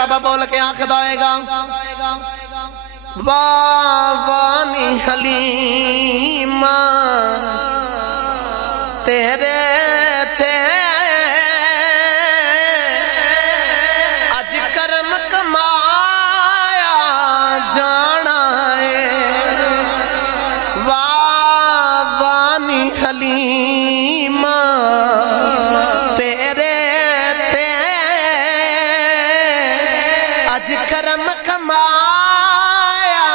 پاپا بول کے آنکھ دائے گا وانی حلیمہ تیرے تھے اج کرم کمایا جانا ہے وانی حلیمہ تیرے تھے اج کرم کمایا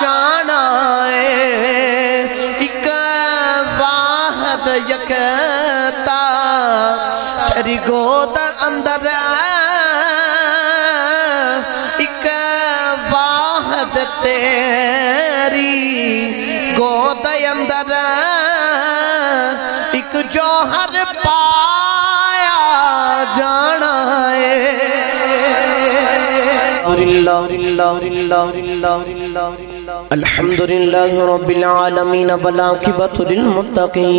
جانا ہے ایک واحد یکتا تیری گود اندر ایک واحد تیری گود اندر ایک جوہر پایا جانا ہے الحمدللہ رب العالمین والعاقبۃ للمتقین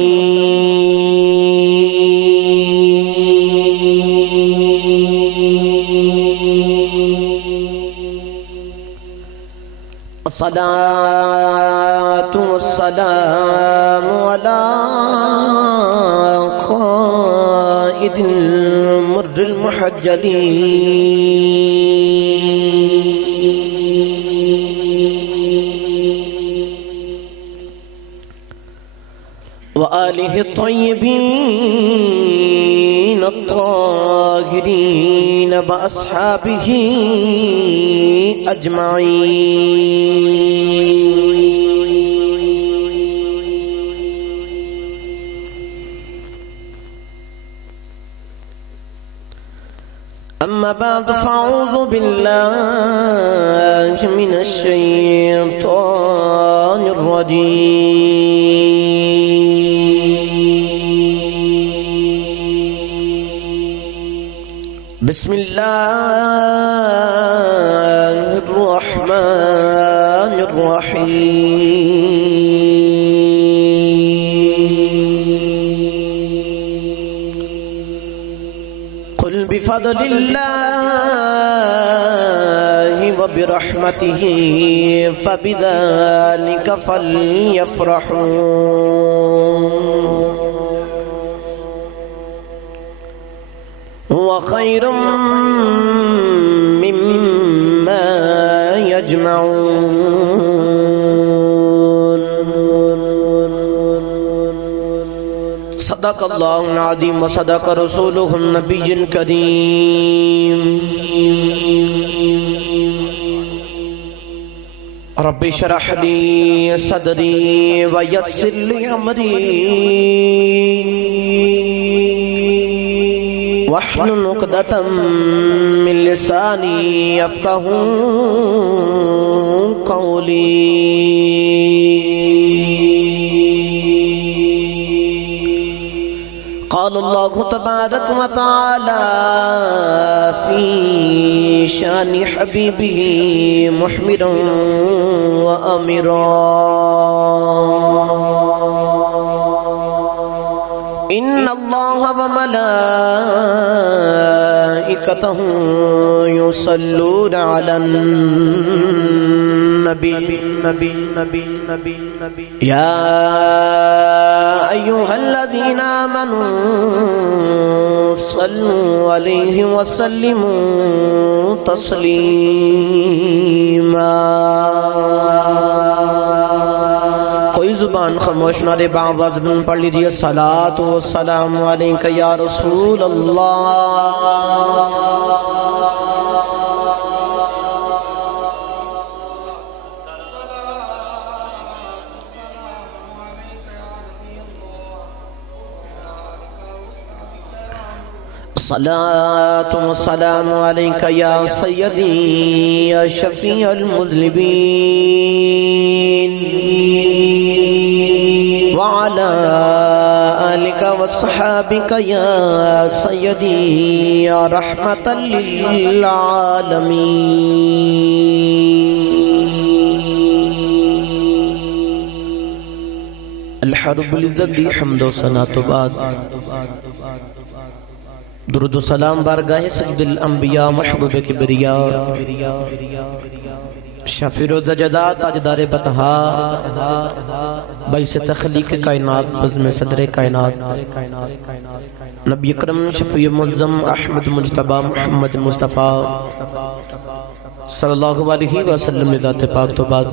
الصلاة والسلام على قائد المر المحجلين وآله الطيبين الطاهرين وأصحابه أجمعين أما بعد فأعوذ بالله من الشيطان الرجيم بسم الله الرحمن الرحيم قل بفضل الله وبرحمته فبذلك فليفرحوا هو خير مما يجمعون صدق الله العظيم وصدق رسوله النبي الكريم رب اشرح لي صدري ويسر لي أمري واحلل عقدة من لساني يفقهوا قولي قال الله تبارك وتعالى في شان حبيبه محمرا وأمرا إن الله وملائكته يصلون على النبي يا أيها الذين آمنوا صلوا عليه وسلموا تسليما کوئی زبان خاموش نہ دے باآواز بلند پڑھ لیجئے الصلاۃ والسلام علیک یا رسول اللہ الصلاة والسلام عليك يا سيدي يا شفيع المذنبين وعلى آلك وصحابك يا سيدي يا رحمة للعالمين الحرب للذي حمد و صلاة بعد درود و سلام بارگاہ سید الانبیاء محبوب کبریا شفیر و زجدہ تاجدار بطہا باعث تخلیق کائنات بزم صدر کائنات نبی اکرم شفیع معظم احمد مجتبی محمد مصطفیٰ صلی اللہ علیہ وسلم ذات پاک تو بعد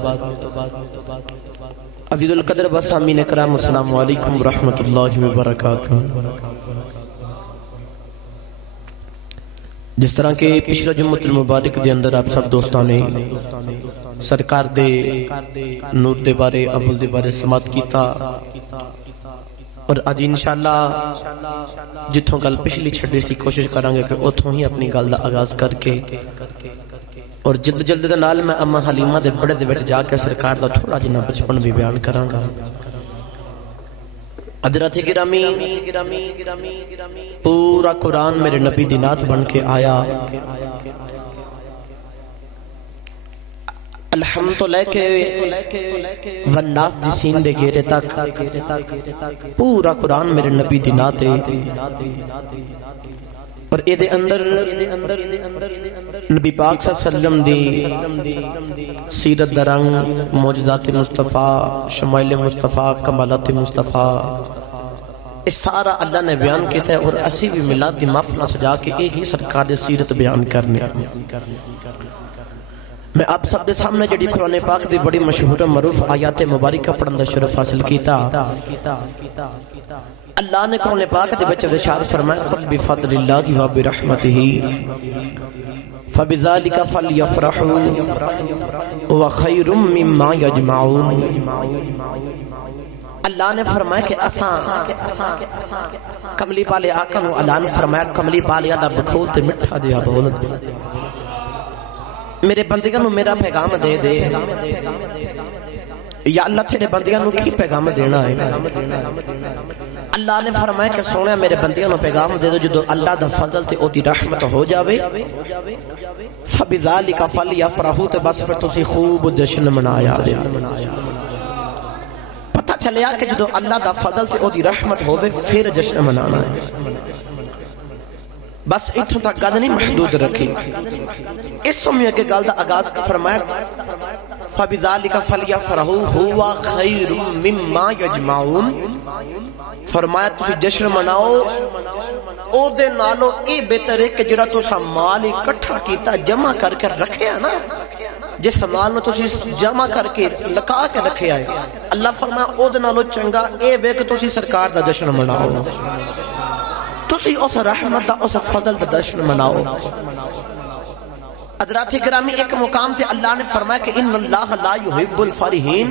عزیز القدر و سامعین کرام السلام علیکم ورحمۃ اللہ وبرکاتہ۔ جس طرح کہ پچھلا جمعۃ المبارک دے اندر آپ سب دوستان نے سرکار دے نور دے بارے اول دے بارے سماعت کیتا اور آج انشاءاللہ جتھوں گل پچھلی چھڑی سی کوشش کریں گے کہ اتھوں ہی اپنی گل دا آغاز کر کے اور جلد جلد دے نال میں اما حلیمہ دے بڑے دے بیٹھ جا کے سرکار دا تھوڑا جنہ بچپن بھی بیان کراں گا۔ حضرات گرامی پورا قرآن میرے نبی دی نعت بن کے آیا، الحمد لے کے والناس دی سین دے گیرے تک پورا قرآن میرے نبی دی نعت ہے اور اے دے اندر نبی پاک صلی اللہ علیہ وسلم دی سیرت درنگ معجزات مصطفیٰ شمائل مصطفیٰ کمالات مصطفیٰ اس سارا اللہ نے بیان کیتا ہے اور اسی بھی ملاد دی محفل سجا کے ایک ہی سرکار دی سیرت بیان کرنے۔ میں آپ سب دے سامنے جڑی قرآن پاک دی بڑی مشہور معروف آیات مبارکہ پڑھن دا شرف حاصل کیتا۔ اللہ نے قرآن پاک دے بچے ارشاد فرمایا قل بفضل اللہ و برحمتہ فبذالک فلیفرحوا هو خیر مما یجمعون۔ اللہ نے فرمایا کہ اساں کملی پالے آقا نو اللہ نے فرمایا کملی پالے دا بکھول تے مٹھا دیا بول میرے بندگاں نو میرا پیغام دے دے یا اللہ تیرے بندگاں نو کی پیغام دینا ہے؟ اللہ نے فرمایا کہ سونے میرے بندگاں نو پیغام دے دو جدو اللہ دا فضل تے او دی رحمت ہو جاوے فبذالک فلیفرحوا تے بس پھر تسی خوب جشن منایا دے۔ پتہ چلیا کہ جدو اللہ دا فضل تے او دی رحمت ہووے پھر جشن منانا ہے۔ بس اتھوں تک گل نہیں محدود رکھی، اس تو میں اگے گل دا آغاز فرمایا فبذالک فلیفرحوا هو خیر مما یجمعون۔ فرمایا تسی جشن مناؤ او دے نالو اے بہتر ہے کہ جڑا تساں مال اکٹھا کیتا جمع کر کے رکھیا نا، جس مال نو تسی جمع کر کے لکا کے رکھیا ہے، اللہ فرمایا او دے نالو چنگا اے وے کہ تسی سرکار دا جشن مناؤ، تسی اس رحمت دا اس فضل دا جشن مناؤ۔ حضرات گرامی ایک مقام تے اللہ نے فرمایا کہ ان اللہ لا یحب الفرحین،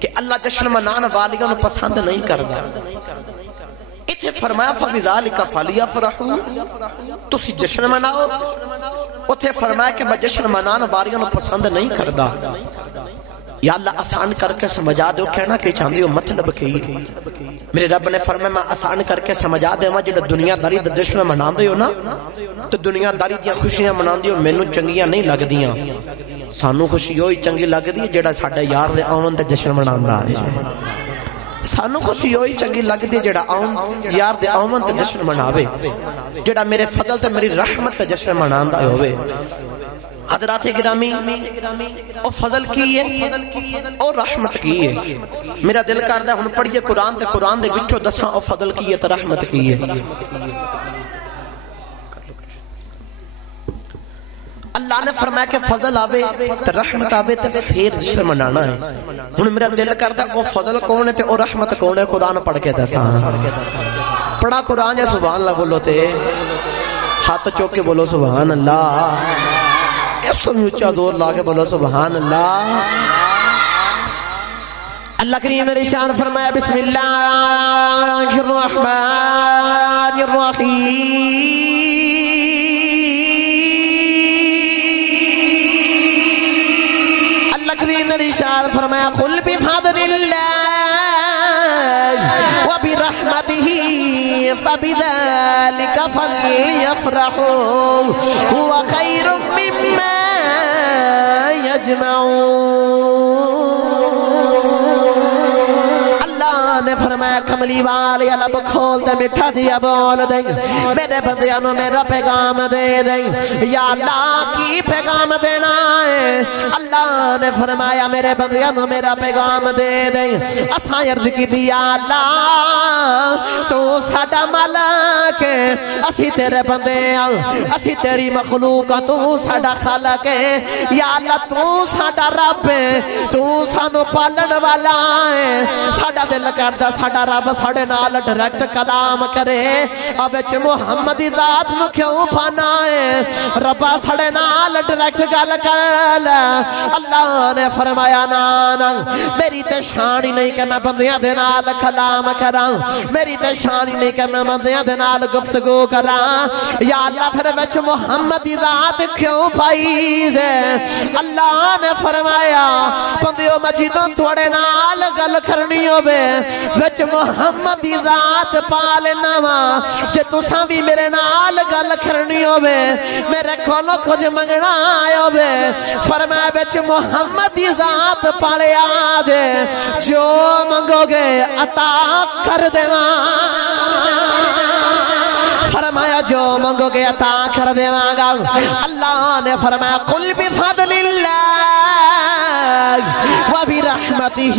کہ اللہ جشن منانا والیاں نو پسند نہیں کردا۔ اتھے فرمایا فبذالک فلیفرحوا تسی جشن مناؤ، اتھے فرمایا کہ میں جشن منانا والیاں نو پسند نہیں کردا۔ یا اللہ آسان کر کے سمجھا دو، کہنا کہ چاہندی ہو مطلب کی میرے رب نے فرمایا میں آسان کر کے سمجھا دے ماں جڑا دنیا داری دا جشن منان دے ہو نا تو دنیا داری دیا خوشیاں منان دے ہو مینوں چنگیاں نہیں لگ دیاں، سانو خوشی ہوئی چنگی لگ دی جڑا ساڈا یار دے آون تے جشن منان دا ہے، سانو خوشی ہوئی چنگی لگ دی جڑا یار دے آون تے جشن مناوے، جڑا میرے فضل تے میری رحمت تے جشن منان دا ہوئے۔ حضرات گرامی او فضل کی ہے او رحمت کی ہے، میرا دل کردہ ہن پڑھئے قرآن تے قرآن دے وچوں دساں او فضل کی ہے تے رحمت کی ہے۔ اللہ نے فرمایا کہ فضل آوے تے رحمت آوے تے پھر جشن منانا ہے۔ ہن میرا دل کردہ او فضل کون ہے تے او رحمت کون ہے؟ قرآن پڑھ کے دساں، پڑھا قرآن یا سبحان اللہ بولو تے ہاتھ چوک کے بولو سبحان اللہ، اس تو اونچا دور لا کے بولو سبحان اللہ۔ اللہ کریم نے شان فرمایا بسم اللہ الرحمن الرحیم، اللہ کریم نے شان فرمایا قل بفضل اللہ وبرحمتہ فبذالک فلیفرحوا هو خیر مما یجمعون۔ اللہ نے فرمایا فرمایا کملی والے لب کھول دے مٹھا دیا بول دے میرے بندیانوں میرا پیغام دے دے یا اللہ کی پیغام دینا ہے اللہ نے فرمایا میرے بندیانوں میرا پیغام دے دے اساں عرض کی دیا اللہ تو ساڈا مالک ہے اسی تیرے بندے ہیں اسی تیری مخلوق تو ساڈا خالق ہے یا اللہ تو ساڈا رب ہے تو سانو پالن والا ہے ساڈا دل کردا ساڈا رب ساڈے نال ڈائریکٹ کلام کرے اب وچ محمد دی ذات نو کیوں پانا ہے ربا ساڈے نال ڈائریکٹ گل کر لے اللہ نے فرمایا نا نا میری تے شان ہی نہیں کہ میں بندیاں دے نال کلام کراں میری تے شان ہی نہیں کہ میں بندیاں دے نال گفتگو کراں یا اللہ پھر وچ محمد دی ذات کیوں پائی دے اللہ نے فرمایا بندیو مجیدوں تھوڑے نال گل کرنی ہوئے وچ محمد دی ذات پا لینا وا جے تساں بھی میرے نال گل کرنی ہوئے میرے کھولو کچھ منگنا آئے ہوئے فرمایا وچ محمد دی ذات پا لیا دے جو منگو گے عطا کر دے فرمایا جو منگو گے عطا کر دے مانگا اللہ نے فرمایا قل بفضل اللہ وبرحمته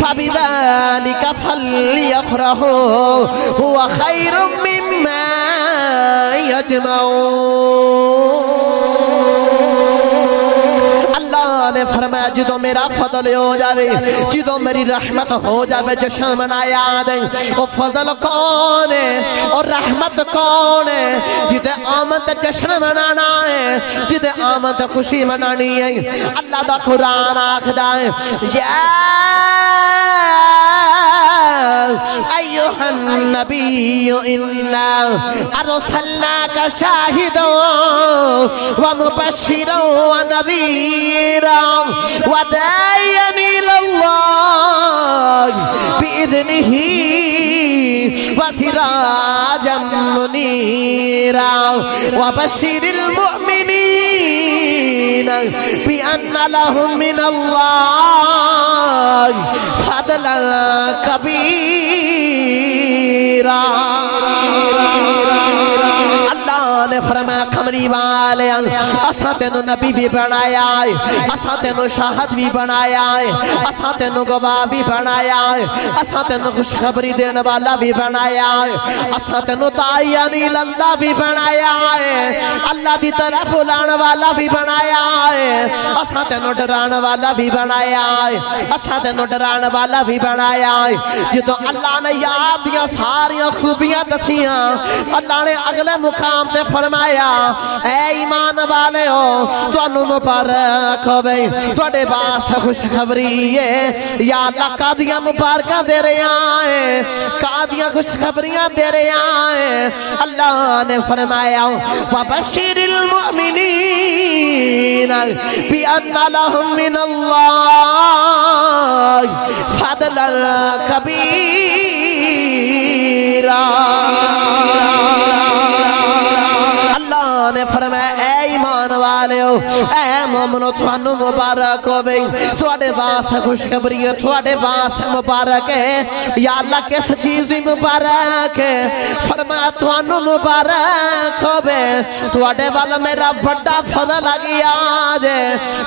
فبذلك فليفرحوا هو خير مما يجمعون نے فرمایا جدو میرا فضل ہو جاوے جدو میری رحمت ہو جاوے جشن منایا دیں وہ فضل کون ہے اور رحمت کون ہے جدے آمد جشن منانا ہے جدے آمد خوشی منانی ہے اللہ دا قرآن آخدہ ہے یا ایوہ النبی انا ارسلناک شاہدا ومبشرا ونذیرا وداعیا الی اللہ بإذنہ وسراجا منیرا وبشر المؤمنین بأن لهم من اللہ فضلا کبیرا اللہ نے فرمایا کمری والے اساں تینو نبی بھی بنایا ہے اساں تینو شاہد بھی بنایا ہے اساں تینو گواہ بھی بنایا ہے اساں تینو خوشخبری دینے والا بھی بنایا ہے اساں تینو داعی اللہ بھی بنایا ہے اللہ دی طرف بلانے والا بھی بنایا ہے اساں تینو ڈرانے والا بھی بنایا ہے اساں تینو ڈرانے والا بھی بنایا ہے جدو اللہ نے یاد دیا ساری خوبیاں دسیاں اللہ نے اگلے مقام تے فرمایا اے ایمان والے ہو تو انو مبارک ہو بھئی تو اڈے باس خوشخبری ہے یا اللہ قادیاں مبارکہ دے رہے آئے قادیاں خوشخبریاں دے رہے آئے اللہ نے فرمایا وَبَشِّرِ الْمُؤْمِنِينَ بِأَنَّ لَهُم مِّنَ اللَّهِ فَضْلًا كَبِيرًا نے فرمایا اے ایمان والے ہو اے مومنو تھانو مبارک ہو بھئی تھوڑے باس خوشخبری ہے تھوڑے باس مبارک ہے یا اللہ کس چیزی مبارک ہے فرمایا تھانو مبارک ہو بھئی تھوڑے والا میرا بڑا فضل آگی آجے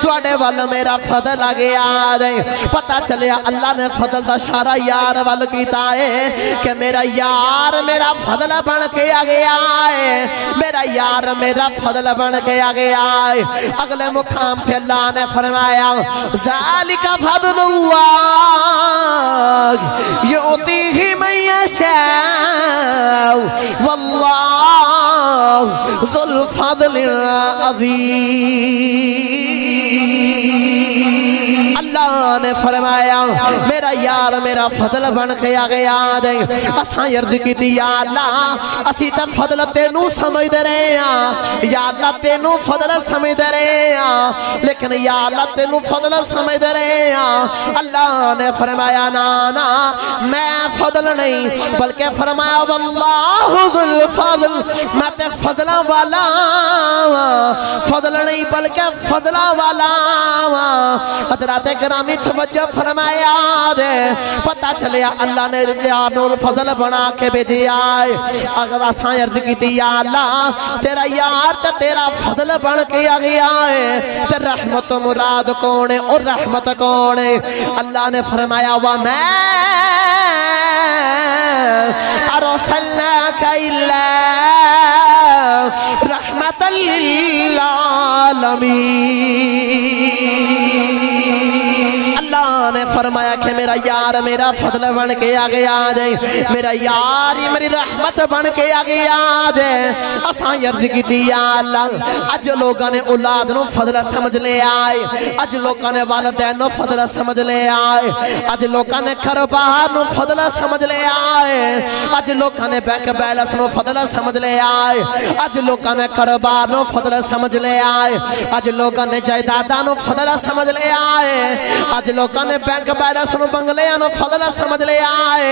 تھوڑے والا میرا فضل آگی آجے پتہ چلے اللہ نے فضل دا شارہ یار وال کیتا ہے کہ میرا یار میرا فضل بن کے آگے آئے میرا یار میرا فضل بن کے آگے آئے اگلے مقام پہ اللہ نے فرمایا ذالک فضل اللہ یعطیہ من یشاء واللہ ذو الفضل العظیم اللہ نے فرمایا میرا یار میرا فضل بن کے آگے آدھے اساں یرد کی دی یا اللہ اسی تا فضل تینوں سمجھ دے رہے ہیں یا اللہ تینوں فضل سمجھ دے رہے ہیں لیکن یا اللہ تینوں فضل سمجھ دے رہے ہیں اللہ نے فرمایا نانا میں فضل نہیں بلکہ فرمایا واللہ ذو الفضل میں تے فضل والا فضل نہیں بلکہ فضلہ والا حضرات گرامی توجہ فرمایا دے پتہ چلیا اللہ نے رجال نور فضل بنا کے بھیجی آئے اگر آسان عرض کی دی یا اللہ تیرا یار تے تیرا فضل بن کے آگے آئے تے رحمت مراد کونے اور رحمت کونے اللہ نے فرمایا وَمَا أَرْسَلْنَاكَ إِلَّا رحمة للعالمین اللہ نے فرمایا کہ میرا یار میرا فضل بن کے آگے آ جائے میرا یار میری رحمت بن کے آگے آ جائے اساں عرض کی دیا اللہ اج لوگاں نے اولاد نو فضل سمجھ لے آئے اج لوگاں نے والدین نو فضل سمجھ لے آئے اج لوگاں نے گھر باہر نو فضل سمجھ لے آئے اج لوگاں نے بینک بیلنس نو فضل سمجھ لے آئے اج لوگاں نے کاروبار نو فضل سمجھ لے آئے اج لوگاں نے جائیداداں نو فضل سمجھ لے آئے اج لوگاں نے بینک بیلنس نو بنگلیاں نو فضل سمجھ لے آئے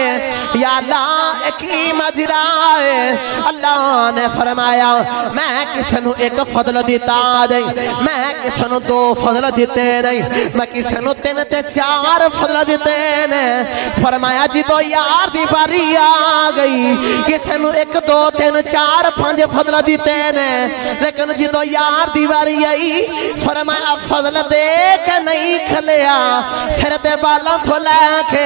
یا اللہ ایک ہی مجرا ہے اللہ نے فرمایا میں کسی نو ایک فضل دیتا نہیں میں کسی نو دو فضل دیتے نہیں میں کسی نو تین تے چار فضل دیتے نہیں فرمایا جی تو یار دی باری آ گئی کسی نو ایک دو تین چار پانچ فضل دیتے نہیں لیکن جی تو یار دی باری آئی فرمایا فضل دے کے نہیں کھلیا سرتے بالاں تو لے کے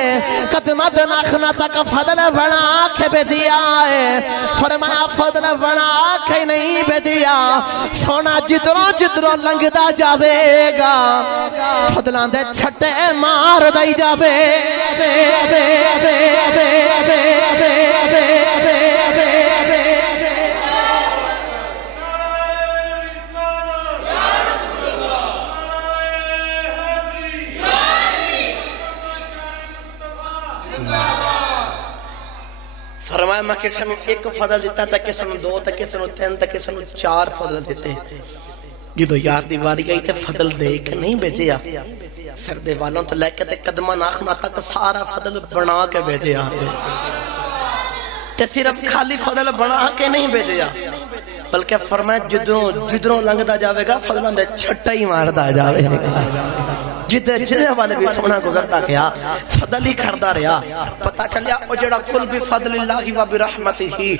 قدمت ناخنا تک فضل بنا کے بھیجیا ہے فرمایا فضل بنا کے نہیں بھیجیا سونا جدروں جدروں لنگدا جاوے گا فضلان دے چھٹے مار دائی جاوے فرمایا میں کسی نے ایک فضل دیتا تا کسی نے دو تا کسی نے تین تا کسی نے چار فضل دیتے جدو یار دیواری گئی تے فضل دے کے نہیں بھیجیا سردے والوں تو لے کے تے قدمہ ناخنا تک سارا فضل بنا کے بھیجیا تے صرف خالی فضل بنا کے نہیں بھیجیا بلکہ فرمایا جدروں لنگدا جاوے گا فضلان دے چھٹا ہی ماردا جاوے گا جدے والے بھی سونا گزرتا گیا فضل ہی کھڑتا رہا پتہ چلیا او جڑا کل بھی فضل اللہ و برحمت ہی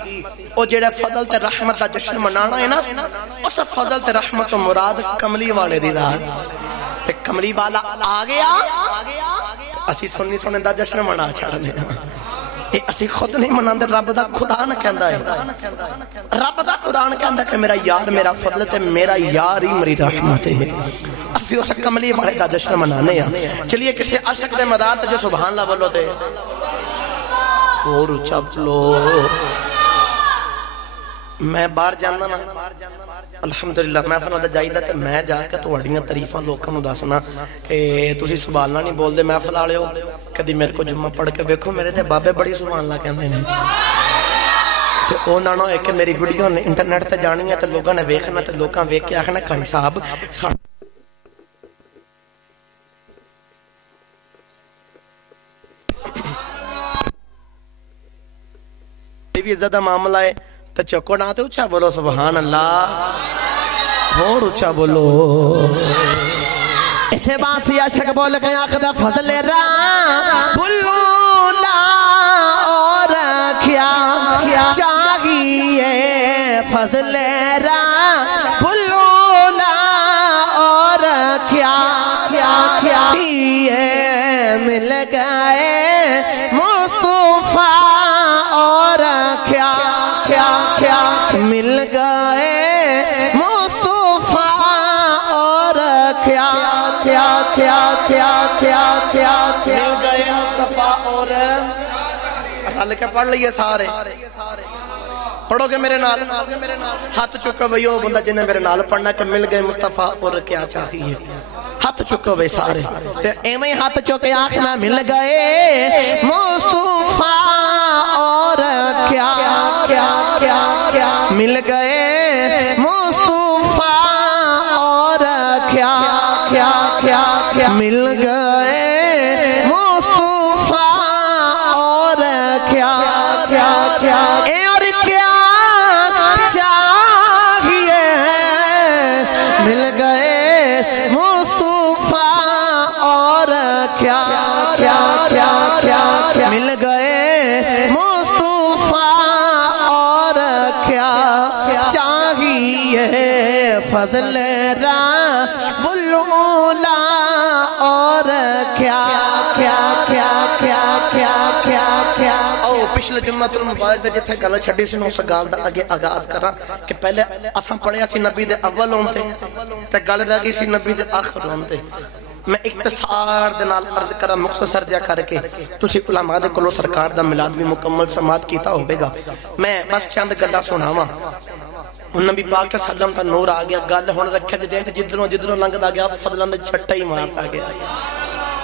او جڑا فضل تے رحمت دا جشن منانا ہے نا اس فضل تے رحمت و مراد کملی والے دی دا تے کملی والا آ گیا اسی سنی سنے دا جشن منا چھڑنے اسی خود نہیں مناندے رب دا خدا نہ کہندا ہے رب دا خدا نہ کہندا کہ میرا یار میرا فضل تے میرا یار ہی میری رحمت ہے اسی اس کملی والے دا جشن منانے ہیں چلیے کسی عاشق دے مدار تے جو سبحان اللہ بولو تے اور اچھا بلو میں باہر جاننا نا الحمدللہ میں فنا دا جائیدہ تے میں جا کے تو وڈیاں تعریفاں لوکاں نوں دسنا کہ تسی سبحان اللہ نہیں بول دے محفل والے ہو کدی میرے کو جمعہ پڑھ کے دیکھو میرے تے بابے بڑی سبحان اللہ کہندے نے تے او نانو ایک میری ویڈیو انٹرنیٹ تے جانی ہے تے لوکاں نے ویکھنا تے لوکاں ویکھ کے آکھنا قاری صاحب بھی زیادہ معاملہ ہے تو چکو نہ تو اچھا بولو سبحان اللہ اور اچھا بولو اسے باسی عاشق بول کے آخدہ فضل را بلولا اور کیا چاہیے فضل را بلولا اور کیا مل گئے مصطفیٰ اور کیا مل گئے مصطفیٰ اور کیا مل گئے مصطفیٰ اور اللہ کے پڑھ لئیے سارے پڑھو گے میرے نال ہاتھ چکا بھئیو بندہ جنہیں میرے نال پڑھنا کہ مل گئے مصطفیٰ اور کیا چاہیے ہاتھ چکو بھئی سارے ایمیں ہاتھ چکے آخنا مل گئے مصطفیٰ اور کیا مل گئے مصطفیٰ اور کیا مل گئے مصطفیٰ اور کیا اور کیا چاہیے فضل رب الاولا اور کیا کیا کیا کیا کیا کیا کیا او پچھلے جمعۃ المبارک دے جتھے گل چھڈی سی اس گل دا اگے آغاز کراں کہ پہلے اساں پڑھیا سی نبی دے اول ہون تے گل رہ گئی سی نبی دے آخر ہون تے میں اختصار دے نال عرض کراں مختصر جا کر کے تسی علماء دے کولوں سرکار دا میلاد بھی مکمل سماعت کیتا ہوے گا میں بس چند گلاں سناواں نبی پاک صلی اللہ علیہ وسلم دا نور آ گیا گل ہن رکھے دے جدروں جدروں لنگدا گیا فضلاں دے چھٹا ہی مارتا گیا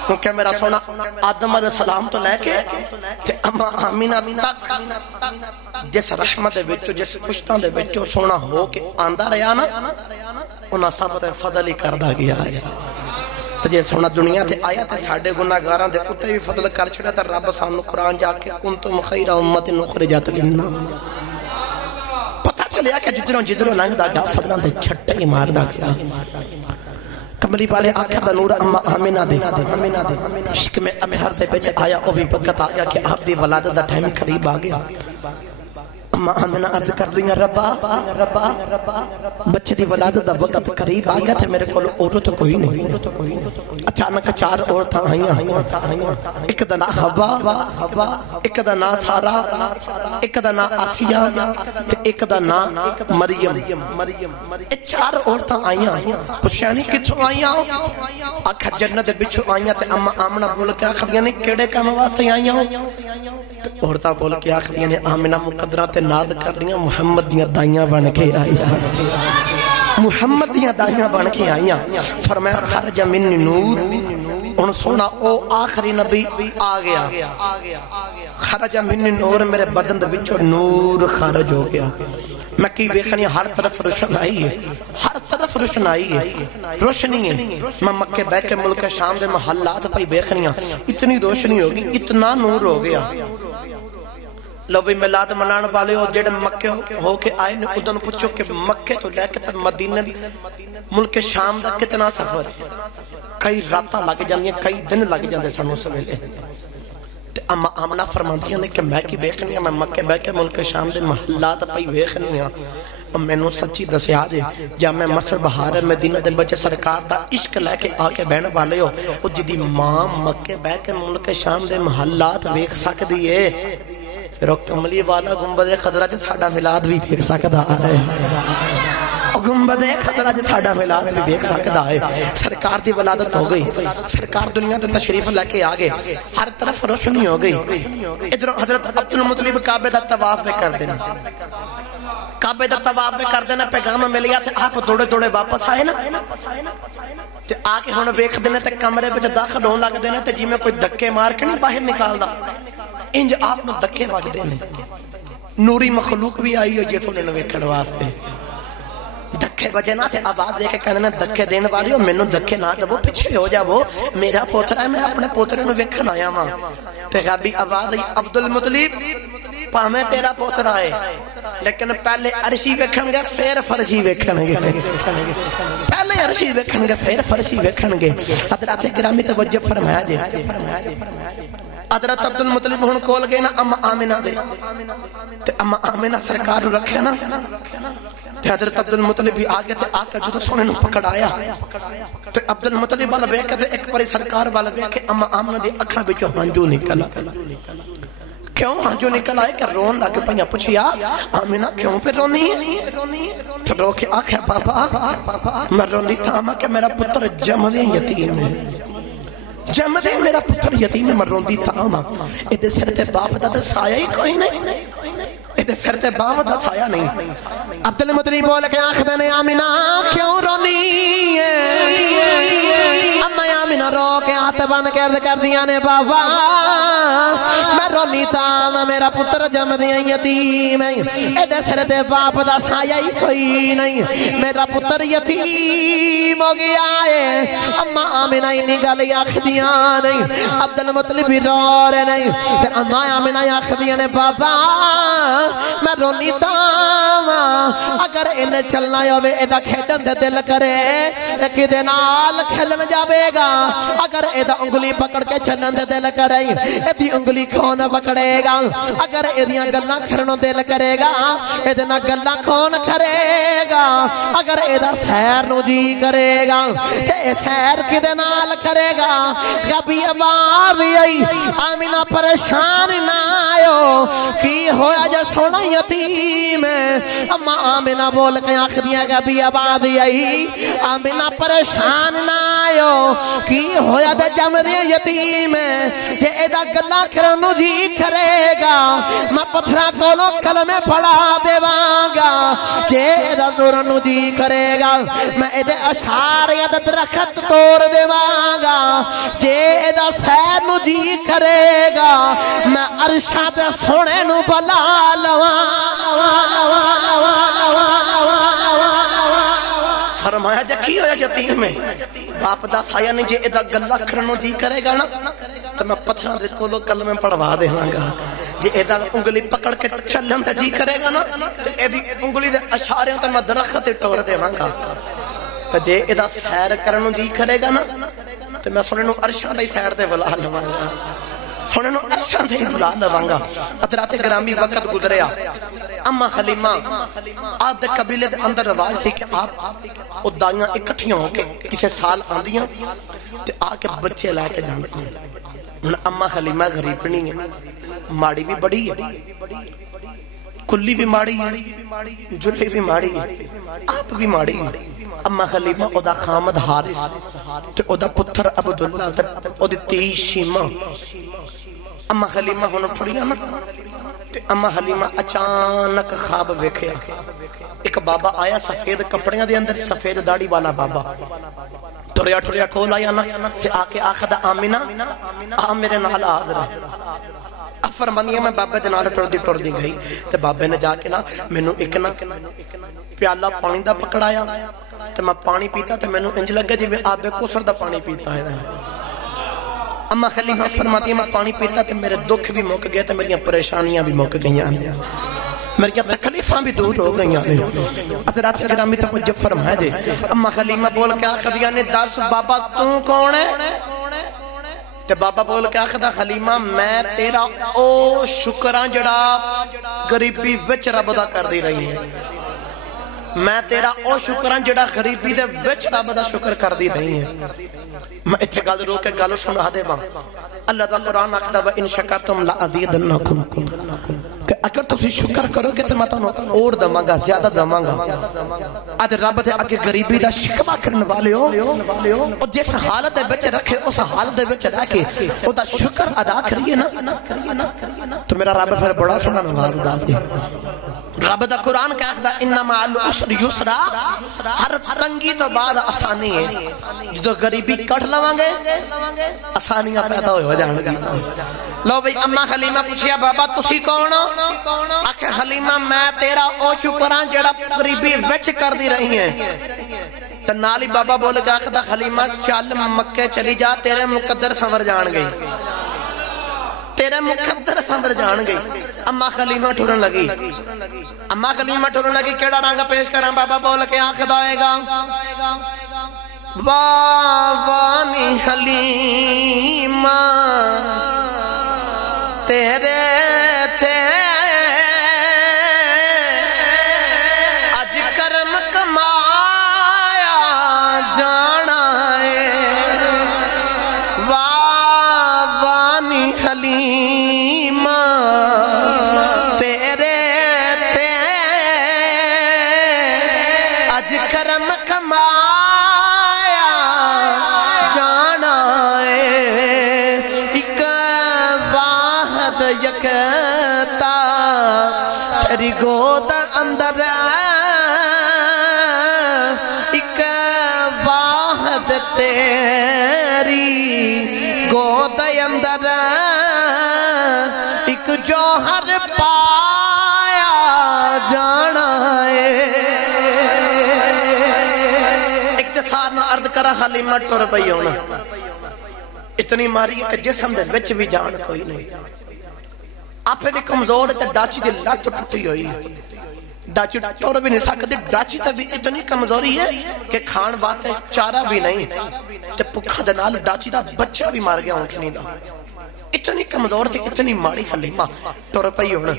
کیونکہ میرا سونا آدم علیہ السلام تو لے کے تے اما آمینہ تک جس رحمت دے وچوں جس کشتاں دے وچوں سونا ہو کے آندا رہیا نا انہاں سب تے فضل ہی کردا گیا ہے تے جے سونا دنیا تے آیا تے ساڈے گناہگاراں دے اوتے بھی فضل کر چھڑا تے رب سانوں قرآن جا کے کنتم خیر امت اخرجت للناس پتہ چلیا کہ جدروں جدروں لنگدا گیا فضلاں دے چھٹے ہی ماردا گیا کملی والے آنکھیں دا نور اما آمینہ دے عشق میں اطہر دے پیچھے آیا او بھی وقت آیا کہ آپ دی ولادت دا ٹائم قریب آ گیا اما آمینہ عرض کر دیا ربا بچے دی ولادت دا وقت قریب آ گیا تھے میرے کو عورت کوئی نہیں اچانک چار عورتاں آئیاں ایک دا نا حوا ایک دا نا سارا ایک دا نا آسیہ ایک دا نا مریم چار عورتاں آئیاں پوچھانی کتھوں آئیاں آکھا جنت بچوں آئیاں تے اما آمنہ بول کے آکھا دیا نہیں کیڑے کام واسطے آئیاں عورتاں بول کے آکھا دیا نہیں آمنہ مقدرہ تے ناد کر دیا محمد دیاں دائیاں بن کے آئیاں محمد دیاں دائیاں بن کے آئیاں فرمایا خرج من نور ان سونا او آخری نبی آ گیا خرج من نور میرے بدن دے وچوں نور خارج ہو گیا میں کی بیخنی ہر طرف روشنائی ہے ہر طرف روشنائی ہے روشنی ہے میں مکہ بے کے ملک شام دے محلات پہ بیخنیاں اتنی روشنی ہوگی اتنا نور ہو گیا لو بھی میلاد منان والے ہو جڑے مکہ ہو کے آئے نے ادن پوچھو کہ مکہ تو لے کے مدینہ ملک شام دا کتنا سفر کئی راتاں لگ جاندی ہیں کئی دن لگ جاندے سنو سویلے اما آمنہ فرماندیاں نے کہ میں کی بیخنیاں میں مکہ بے کے ملک شام دے محلات پہ بیخنیاں میں نو سچی دسے آجے جب میں مصر بہار مدینہ دے بچے سرکار دا عشق لے کے آکے بہن والے ہو وہ جدی ماں مکہ بے کے ملک شام دے محلات بیخ سک دیئے پھر کملی والا گنبد خضرہ جے ساڑا ملاد بھی بیخ سکتا ہے گنبد خضرہ جے ساڑا ملاد بھی بیخ سکتا ہے سرکار دی ولادت ہو گئی سرکار دنیا دے تشریف لے کے آگے ہر طرف روشنی ہو گئی ادھر حضرت عبدالمطلب کعبے دا طواف پہ کر دینا کعبے دا طواف پہ کر دینا پیغام ملیا تھے آپ دوڑے دوڑے واپس آئے نا تے آکے ہونے بیخ دینے تے کمرے پہ جو داخل ہون لگ دینے تے جی میں کوئی دکے مار کے نہیں باہر نکال دا انج آپ نے دکے باگ دینے نوری مخلوق بھی آئی ہو جیسے انہیں ویکھڑ واسطے دکے بجے نہ تھے آواز دے کے کہنے دکے دینے والی ہو میں نے دکے نہ دے وہ پچھے ہو جا وہ میرا پوترہ ہے میں اپنے پوترے نے ویکھن آیا ماں تے غابی آواز آئی عبدالمطلب پامیں تیرا پوترہ ہے لیکن پہلے عرشی ویکھن گے پھر فرشی ویکھن گے پہلے عرشی ویکھن گے پھر فرشی ویکھن گے حضرات گرامی توجہ فرمایا جے حضرت عبدالمطلب ہون کول گئے نا اما آمنہ دے تے اما آمنہ سرکار رکھے نا تے حضرت عبدالمطلب بھی آگے تے آکے جدو سونے نو پکڑایا تے عبدالمطلب والا بیکے تے ایک پری سرکار والا بیکے اما آمنہ دے اکھا بچو ہنجو نکلا کیوں ہنجو نکل آئے کہ رون لگے پہنیا پوچھیا آمنہ کیوں پہ رونی ہے تو رو کے آکھے پاپا میں رونی تھاما کہ میرا پتر جمدے یتیم ہے جمدے میرا پتر یتیم ہے میں روندی تھاما ادھے سرتے باپ دا سایہ ہی کوئی نہیں ادھے سرتے باپ دا سایہ نہیں عبدالمطلب بول کے آنکھ دینے آمنہ کیوں رونی ہے اما آمنہ رو کے آتے بان کر دیا نے بابا میں رونی تھاما میرا پتر جمدے یتیم ہے ادھے سرتے باپ دا سایہ ہی کوئی نہیں میرا پتر یتیم ہو گیا ہے اما آمنہ ہی نگالی آنکھ دیا نہیں عبدالمطلب بھی رو رہے نہیں اما آمنہ آنکھ دیا نے بابا میں رونی تھا اگر انہیں چلنا ہوئے ایدہ کھیڈن دے دل کرے ایک دے نال کھیلن جاوے گا اگر ایدہ انگلی پکڑ کے چلن دے دل کرے ایدی انگلی کون پکڑے گا اگر ایدیاں گلہ کرنوں دل کرے گا ایدنا گلہ کون کرے گا اگر ایدہ سیر نو جی کرے گا تے سیر کدے نال کرے گا کبھی آواز آئی آمینہ پریشان نہ آئو کی ہویا جا سونا یتیم ہے اما آمینہ بول کے آنکھ دیا کبھی آواز آئی آمینہ پریشان نہ آئو کی ہویا جا جمدی یتیم ہے جے ایدہ گلہ کرنو جی کرے گا میں پتھرہ کولو کلمے پڑھا دے وانگا جے ایدہ زورنو جی کرے گا میں ایدہ اشار یا درخت توڑ دے وانگا جے ایدہ سیر نو جی کرے گا میں عرشہ دے سونے نو بلا فرمایا جا کی ہویا یتیم میں باپ دا سایہ نے جے ایدہ گلہ کرنو جی کرے گا نا تو میں پتھرہ دے کولو کلمے پڑھوا دے وانگا جے ایدہ انگلی پکڑ کے چلن تے جی کرے گا نا تو ایدی انگلی دے اشاریاں تے میں درخت ٹور دے وانگا تو جے ایدہ سیر کرنو جی کرے گا نا تو میں سنے نو عرشاں دے سیر دے بلا لوانگا سنے نو عرشاں دے بلا لوانگا اترات گرامی وقت گزریا اما حلیمہ آپ دے قبیلے دے اندر رواج سے کہ آپ ادائیاں اکٹھیاں ہو کے کسے سال آندیاں تے آکے بچے لائے کے جانتے ہیں اما حلیمہ غریبنی ہے ماڑی بھی بڑی ہے کلی بھی ماڑی ہے جلی بھی ماڑی ہے آپ بھی ماڑی ہے اما حلیمہ او دا خامد حارس تے او دا پتھر عبداللہ تے او دی تی شیمہ اما حلیمہ ہونا پڑیا نا تے اما حلیمہ اچانک خواب ویکھیا ایک بابا آیا سفید کپڑیاں دے اندر سفید داڑی والا بابا ٹھڑیا ٹھڑیا کھول آیا نا تے آکے آخدہ آمینہ میرے نال آدھر فرمانیہ میں بابے دے نال ٹر دی گئی تے بابے نے جا کے نا مینوں ایک نا پیالہ پانی دا پکڑایا تے میں پانی پیتا تے مینوں انج لگا جی میں آبے کوسر دا پانی پیتا ہے اما حلیمہ فرماتی ہے میں پانی پیتا تے میرے دکھ بھی مک گئے تے میری پریشانیاں بھی مک گئیاں میری تکلیفاں بھی دور ہو گئیاں حضرات گرامی توجہ فرمائے جے اما حلیمہ بول کے آخدیاں نے دس بابا تو کون ہے تے بابا بول کے آخدہ حلیمہ میں تیرا او شکران جڑا غریبی وچ رب دا کر دی رہی ہے میں تیرا او شکران جڑا غریبی دے وچ رب دا شکر کر دی رہی ہے میں اتھے گل رو کے گل سنا دے ماں اللہ دا قرآن آخدہ وَإِن شَكَرْتُمْ لَأَزِيدَنَّكُمْ کہ اگر تسی شکر کرو گے تو میں تانوں اور دماں گا زیادہ دماں گا آج رب دے اگے غریبی دا شکوہ کرنے والے ہو اور جس حالت دے بچے رکھے اس حالت دے بچے رکھے او دا شکر ادا کریے نا تو میرا رب پھر بڑا سنا نواز دا دے رب دا قرآن کہتا انما العسر یسرا ہر تنگی تو بعد آسانی ہے جو غریبی کٹ لوانگے آسانیاں پیدا ہو جان گی لو بھئی اما حلیمہ پوچھیا بابا تسی کون ہو آخر حلیمہ میں تیرا او شکران جڑا غریبی وچ کر دی رہی ہیں تنالی بابا بول کے آخر حلیمہ چل مکہ چلی جا تیرے مقدر سنور جان گئی تیرے مقدر سنور جان گئی اما حلیمہ ٹھورن لگی اما حلیمہ ٹھورن لگی کیڑا رنگا پیش کریں بابا بول کے آخد آئے گا وانی حلیمہ تیرے تھے اج کرم کمایا جانا ہے وانی حلیمہ تیرے تھے اج کرم کمایا جانا ہے ایک واحد یکتا تیری گود اندر ایک واحد تیری گود اندر ایک جوہر پایا جانا ہے اختصار نہ عرض کرا حلیمہ ٹر پئی ہونا اتنی ماری ہے کہ جسم دے وچ بھی جان کوئی نہیں آپ بھی کمزور تے ڈاچی دی لت ٹوٹی ہوئی ڈاچی ٹور بھی نہیں سکتے ڈاچی تا بھی اتنی کمزوری ہے کہ کھان بات ہے چارہ بھی نہیں تے پکھا دنال ڈاچی دا بچہ بھی مار گیا اونٹنی دا اتنی کمزور تھی اتنی ماڑی حلیمہ ٹور پئی ہونا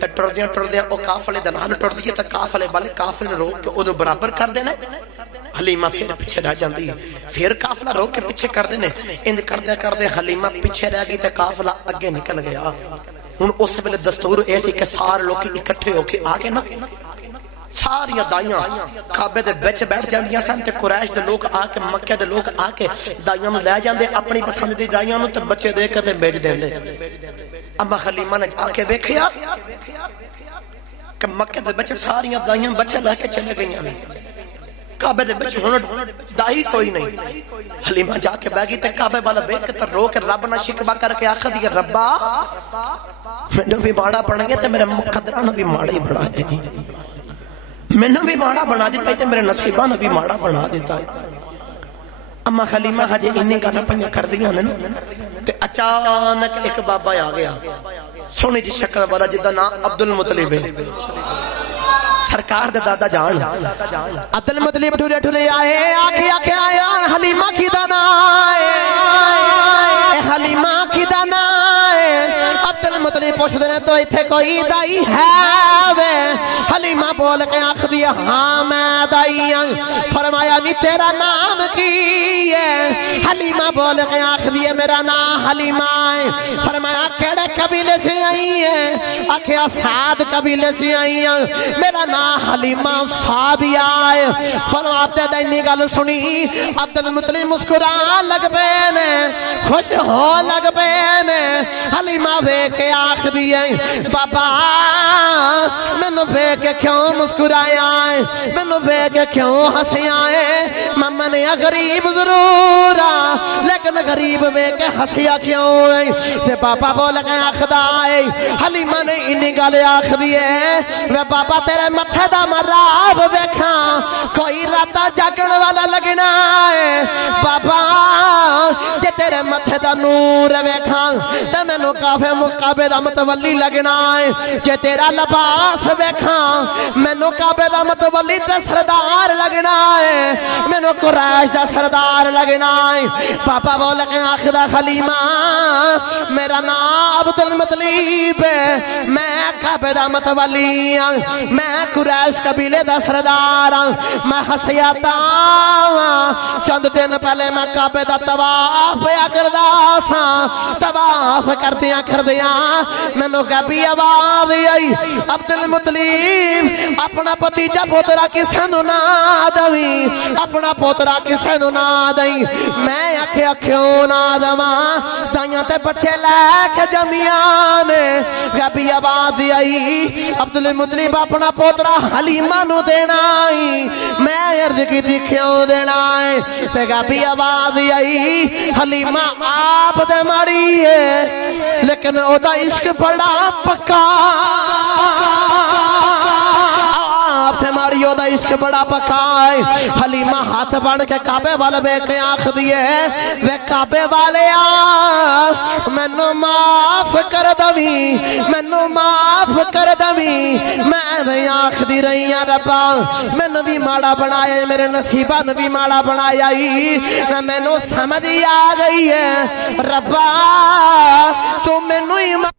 تے ٹور دیا او کافلے دنال ٹور دیا تے کافلے والے کافلے روک کے ادو برابر کر دینا حلیمہ پھر پیچھے رہ جاندی پھر کافلہ روک کے پیچھے کر دینے اند کر دے حلیمہ پیچھے رہ گئی تے کافلہ اگے نکل گیا ہن اس ویلے دستور ایسی کہ سارے لوگ اکٹھے ہو کے آگے نا ساری دائیاں کعبے دے بچ بیٹھ جاندیاں سن تے قریش دے لوگ آ کے مکہ دے لوگ آ کے دائیاں نو لے جاندے اپنی پسند دی دائیاں نو تے بچے دے کے تے بیچ دیندے اما حلیمہ نے آ کے ویکھیا کہ مکہ دے بچے ساری دائیاں بچے لے کے چلے گئیاں کعبے دے بچے ہن دائی کوئی نہیں حلیمہ جا کے بیٹھی تے کعبے والا بیٹھ کے رو کے رب نہ شکوہ کر کے آخر دیا ربا میں نے بھی ماڑا پڑھیں گے تے میرے مقدرہ نے بھی ماڑا ہی بڑھا دیں میں نے بھی ماڑا بنا دیتا ہے تے میرے نصیبہ نے بھی ماڑا بنا دیتا ہے اما حلیمہ حجے انہیں گانا پنگا کر دیا تے اچانک ایک بابا آ گیا سونی جی شکل والا جدہ نا عبدالمطلب ہے سرکار دے دادا جان عبدالمطلب ٹھولے ٹھولے آئے آکھے آیا حلیمہ کی دانا آئے حلیمہ کی دانا آئے عبدالمطلب پوچھ دینے تو اتھے کوئی دائی ہے وے حلیمہ بول کے آخ دیا ہاں میں دائی فرمایا نہیں تیرا نام کی ہے حلیمہ بول کے آخ دیا میرا نام حلیمہ ہے فرمایا کیڑے قبیلے سے آئی ہے آکھیا سعد قبیلے سے آئی ہیں میرا نام حلیمہ سعدیہ ہے فرماتے دینی گل سنی عبدالمطلب مسکرا لگ بینے خوش ہو لگ بینے حلیمہ بے کے آخ دیئے بابا میں نے بے کے کیوں مسکرایا ہے میں نے بے کے کیوں ہنسی آئے ماما نے غریب ضرور لیکن غریب بے کے ہنسیا کیوں ہے تے بابا بول گئے آخ دائے حلیمہ نے انہی گالے آخ دیئے وے بابا تیرے متھے دا مراب بیکھاں کوئی راتا جاگن والا لگنا ہے بابا جے تیرے متھے دا نور بیکھاں تے میں نو کافے مقابے دا متولی لگنا ہے جے تیرا لباس بیکھاں میں نو کعبے دا متولی تے سردار لگنا ہے میں نو قریش دا سردار لگنا ہے پاپا بول کے آخدہ حلیمہ میرا نام عبدالمطلب ہے میں کعبے دا متولی میں قریش قبیلے دا سردار میں حسیاتا چند دن پہلے میں کعبے دا طواف پیا کردہ سا طواف کردیا میں نو کبھی آواز آئی عبدالمطلب اپنا پتیجہ پوترا کسے نو نہ دوی اپنا پوترا کسے نو نہ دوی میں اکھے کیوں نہ دواں دائیاں تے بچے لے کے جمیان کبھی آواز آئی عبدالمطلب اپنا پوترا حلیمہ نو دینا آئی میں عرض کی دکھیوں دینا آئی تے کبھی آواز آئی حلیمہ آپ دے ماری ہے لیکن او دا عشق بڑا پکا آپ سے ماریو دا عشق بڑا پکا ہے حلیمہ ہاتھ بڑھ کے کعبے والے بے کے آنکھ دیئے وے کعبے والے میں نو معاف کر دوی میں نو معاف کر دوی میں بھی آنکھ دی رہی ہیں ربا میں نو بھی ماڑا بنایا میرے نصیبہ نو بھی ماڑا بنایا میں نو سمجھ آ گئی ہے ربا تو میں نو